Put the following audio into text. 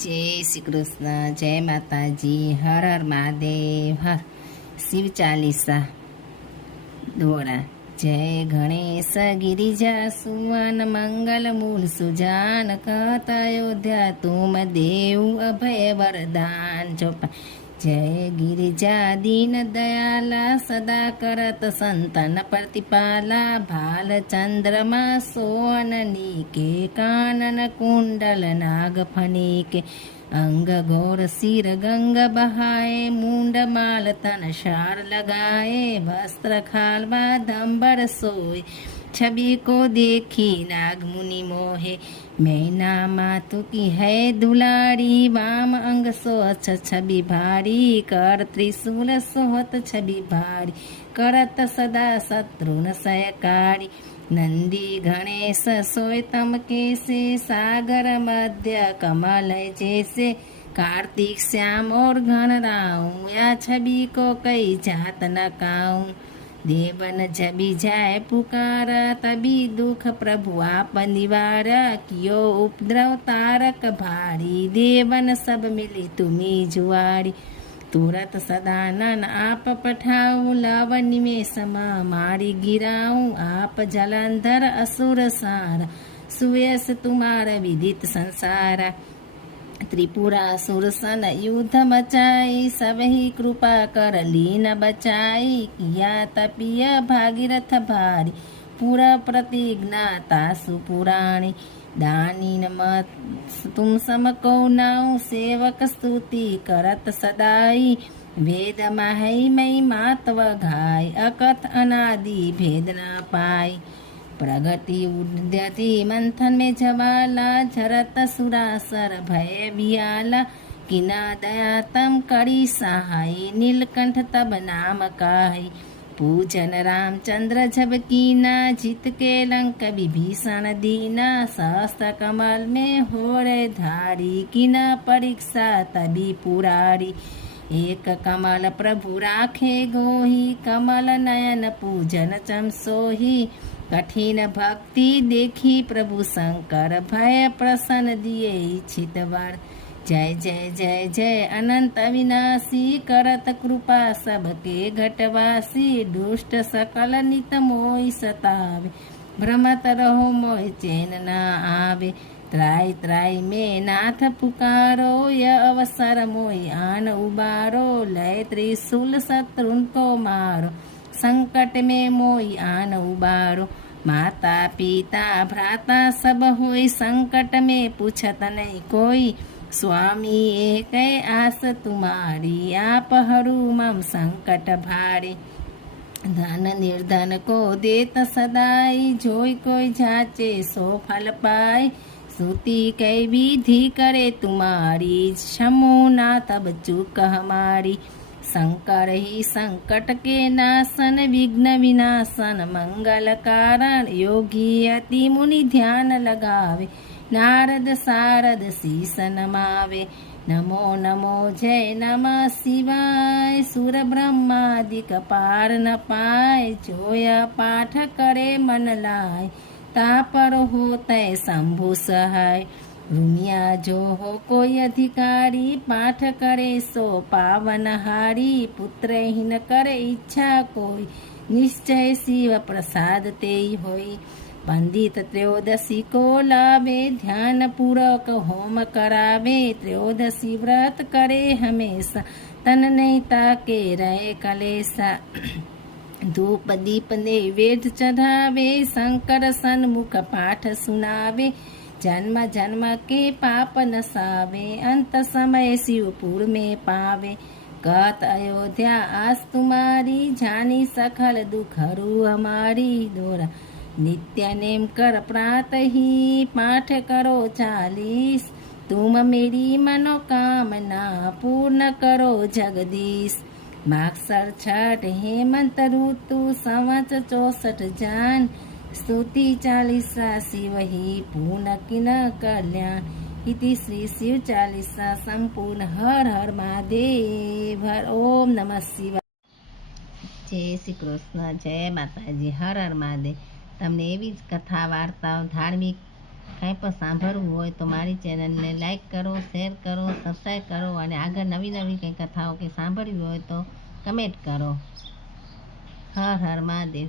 जय श्री कृष्ण। जय माता जी। हर हर महादेव। हर शिव चालीसा दोड़ा। जय गणेश गिरिजा सुवन मंगल मूल सुजान कहत अयोध्या तुम देव अभय वरदान चौपा। जय गिरिजा दीन दयाला सदा करत संतन प्रतिपाला भाल चंद्रमा सोअननी के कानन कुंडल नाग फनी के अंग घोर सिर गंग बहाए मुंड माल तन शार लगाए वस्त्र खालवा धम्बर सोए छवि को देखी नाग मुनि मोहे मैना मातु की है दुलारी वाम अंग सोच छवि भारी कर त्रिशूल सोहत छवि भारी करत सदा शत्रुन सयकारी नंदी गणेश सोय तम कैसे सागर मध्य कमल जैसे कार्तिक श्याम और घन राऊं या छवि को कई जात न काऊं देवन जबी जाय पुकारा तभी दुख प्रभु आप निवारा कियो उपद्रव तारक भारी देवन सब मिली तुम्ही जुआरी तुरत सदानन आप पठाऊं लावनी में समा मारी गिराऊं आप जलंधर असुर सारा सुयस तुम्हारा विदित संसारा त्रिपुरासुर सन युद्ध मचाई सबही कृपा कर लीन बचाई किया तपिय भागीरथ भारी पूरा प्रतिज्ञा तासु पुराणी दानीन मत तुम समको नाउ सेवक स्तुति करत सदाई वेद माहै मई मातव घाय अकथ अनादि भेद न पाई प्रगति उद्यति मंथन में जवाला झरत सुरासर भय बियाला किना दया तम करी सहाय नीलकंठ तब नाम काहि पूजन रामचंद्र जब कीना जीत के लंक विभीषण दीना सहस्त्र कमल में हो रे धारी किना परीक्षा तभी पुरारी एक कमल प्रभु राखे गोही कमल नयन पूजन चमसोही कठिन भक्ति देखी प्रभु शंकर भय प्रसन्न दिए इच्छित वर जय जय जय जय अनंत अविनाशी करत कृपा सबके घटवासी दुष्ट सकल नित मोहि सतावे भ्रमत रहो मोहि चैन न आवे त्राई त्राई में नाथ पुकारो यह अवसर मोहि आन उबारो लय त्रिशूल शत्रुन को मारो संकट में मोहि आन उबारो माता पिता भ्राता सब होई संकट में पूछत नहीं कोई स्वामी एक आस तुम्हारी आप हरू मम संकट भारी धन निर्धन को देत सदाई जोई कोई जाचे सो फल पाए स्तुति कई विधि करे तुम्हारी क्षमो ना तब चूक हमारी शंकर ही संकट के नाशन विघ्न विनाशन मंगल कारण योगी अति मुनि ध्यान लगावे नारद सारद शीस नमावे नमो नमो जय नमः शिवाय सुर ब्रह्मादिक पार न पाए जोया पाठ करे मन लाय तापर होते शंभु सहाय रुनिया जो हो कोई अधिकारी पाठ करे सो पावन हारी पुत्रहीन करे इच्छा कोई निश्चय शिव प्रसाद ते होई पंडित त्रयोदशी को लावे ध्यान पूर्वक होम करावे त्रयोदशी व्रत करे हमेशा तन नहीं ताके रहे कलेसा धूप दीप नैवेद्य चढ़ावे शंकर सन्मुख पाठ सुनावे जन्म जन्म के पाप नसावे अंत समय शिवपुर में पावे कहत अयोध्या आस तुम्हारी जानी सकल दुख हरू हमारी दोरा नित्य नेम कर प्रात ही पाठ करो 40 तुम मेरी मनोकामना पूर्ण करो जगदीश माक्सर छठ हेमंत ऋतु संवत 64 जान स्तुति चालीसा शिव ही पूर्ण किन कल्याण इति श्री शिव चालीसा संपूर्ण हर हर महादेव हर ओम नमः शिवाय। जय श्री कृष्ण। जय माताજી। હર હર મહાદેવ। તમને એવી જ કથા વાર્તાઓ ધાર્મિક કાંઈ પણ સાંભળવું હોય તો મારી ચેનલને લાઈક કરો, શેર કરો, સબસ્ક્રાઈબ કરો અને આગળ નવી નવી કંઈ કથાઓ કે સાંભળવી હોય તો કમેન્ટ કરો. હર હર મહાદેવ.